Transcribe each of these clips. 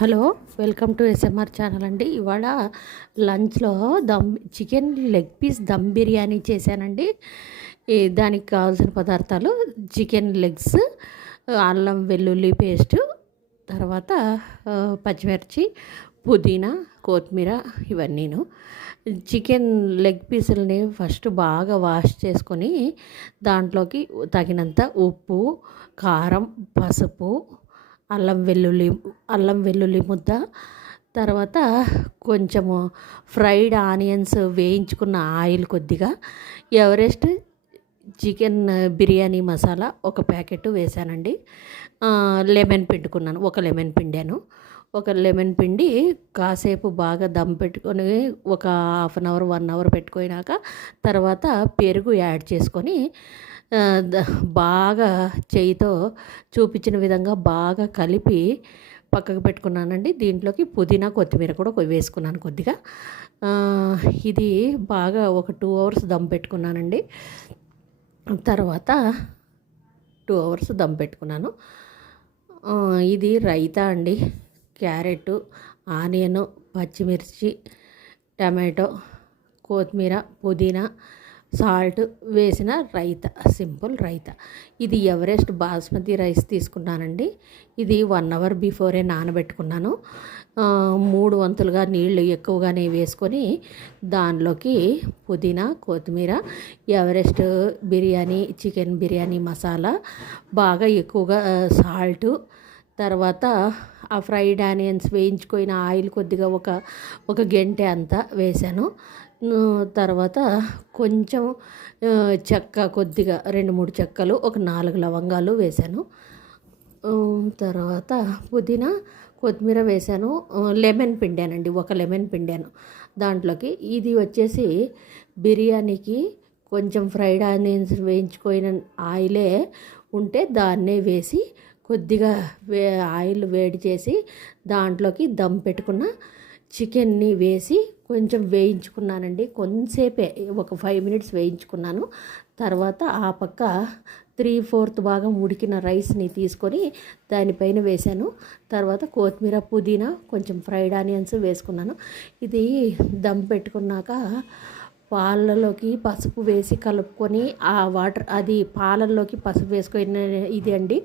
Hello, welcome to SMR channel అండి. ఇవాళ లంచ్లో chicken leg piece dum biryani చేశానండి. దానికి కావాల్సిన పదార్థాలు చికెన్ లెగ్స్, అల్లం వెల్లుల్లి పేస్టు, తర్వాత పచ్చిమిర్చి, పుదీనా, కొత్తిమీర ఇవన్నీను. చికెన్ లెగ్ పీసులని ఫస్ట్ బాగా వాష్ చేసుకొని దాంట్లోకి తగినంత ఉప్పు, కారం, పసుపు, అల్లం వెల్లుల్లి ముద్ద, తర్వాత కొంచెము ఫ్రైడ్ ఆనియన్స్ వేయించుకున్న ఆయిల్ కొద్దిగా, ఎవరెస్ట్ చికెన్ బిర్యానీ మసాలా ఒక ప్యాకెట్ వేసానండి. లెమన్ పిండుకున్నాను, ఒక లెమన్ పిండాను. ఒక లెమన్ పిండి కాసేపు బాగా దమ్ పెట్టుకొని ఒక హాఫ్ అన్ అవర్ 1 అవర్ పెట్టుకున్నాక తర్వాత పెరుగు యాడ్ చేసుకొని బాగా చేయితో చూపించిన విధంగా బాగా కలిపి పక్కకు పెట్టుకున్నానండి. దీంట్లోకి పుదీనా, కొత్తిమీర కూడా వేసుకున్నాను కొద్దిగా. ఇది బాగా ఒక 2 అవర్స్ దమ్ పెట్టుకున్నానండి. తర్వాత 2 అవర్స్ దమ్ పెట్టుకున్నాను. ఇది రైతా అండి. క్యారెట్, ఆనియన్, పచ్చిమిర్చి, టమాటో, కొత్తిమీర, పుదీనా, సాల్ట్ వేసిన రైతా, సింపుల్ రైతా. ఇది ఎవరెస్ట్ బాస్మతి రైస్ తీసుకున్నానండి. ఇది 1 అవర్ బిఫోరే నానబెట్టుకున్నాను. 3 వంతులుగా నీళ్ళు ఎక్కువగానే వేసుకొని దానిలోకి పుదీనా, కొత్తిమీర, ఎవరెస్ట్ బిర్యానీ చికెన్ బిర్యానీ మసాలా, బాగా ఎక్కువగా సాల్టు, తర్వాత ఆ ఫ్రైడ్ ఆనియన్స్ వేయించుకున్న ఆయిల్ కొద్దిగా ఒక గంటె అంతా వేసాను. తర్వాత కొంచెం చెక్క కొద్దిగా 2-3 చెక్కలు, ఒక 4 లవంగాలు వేసాను. తర్వాత పుదీనా, కొత్తిమీర వేసాను. లెమన్ పిండానండి, ఒక లెమన్ పిండాను దాంట్లోకి. ఇది వచ్చేసి బిర్యానీకి కొంచెం ఫ్రైడ్ ఆనియన్స్ వేయించుకోయిన ఆయిలే ఉంటే దాన్నే వేసి కొద్దిగా ఆయిల్ వేడి చేసి దాంట్లోకి దమ్ పెట్టుకున్న చికెన్ని వేసి కొంచెం వేయించుకున్నానండి. కొంతసేపే, ఒక 5 మినిట్స్ వేయించుకున్నాను. తర్వాత ఆ పక్క 3/4 భాగం ఉడికిన రైస్ని తీసుకొని దానిపైన వేశాను. తర్వాత కొత్తిమీర, పుదీనా, కొంచెం ఫ్రైడ్ ఆనియన్స్ వేసుకున్నాను. ఇది దమ్ పెట్టుకున్నాక పాలలోకి పసుపు వేసి కలుపుకొని ఆ వాటర్, అది పాలల్లోకి పసుపు వేసుకొని ఇది అండి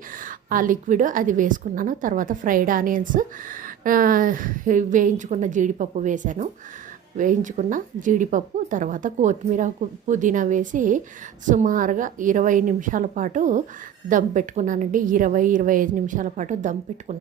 ఆ లిక్విడ్ అది వేసుకున్నాను. తర్వాత ఫ్రైడ్ ఆనియన్స్, వేయించుకున్న జీడిపప్పు వేశాను. వేయించుకున్న జీడిపప్పు, తర్వాత కొత్తిమీర, పుదీనా వేసి సుమారుగా 20 నిమిషాల పాటు దమ్ పెట్టుకున్నానండి. 20-25 నిమిషాల పాటు దమ్ పెట్టుకున్నాను.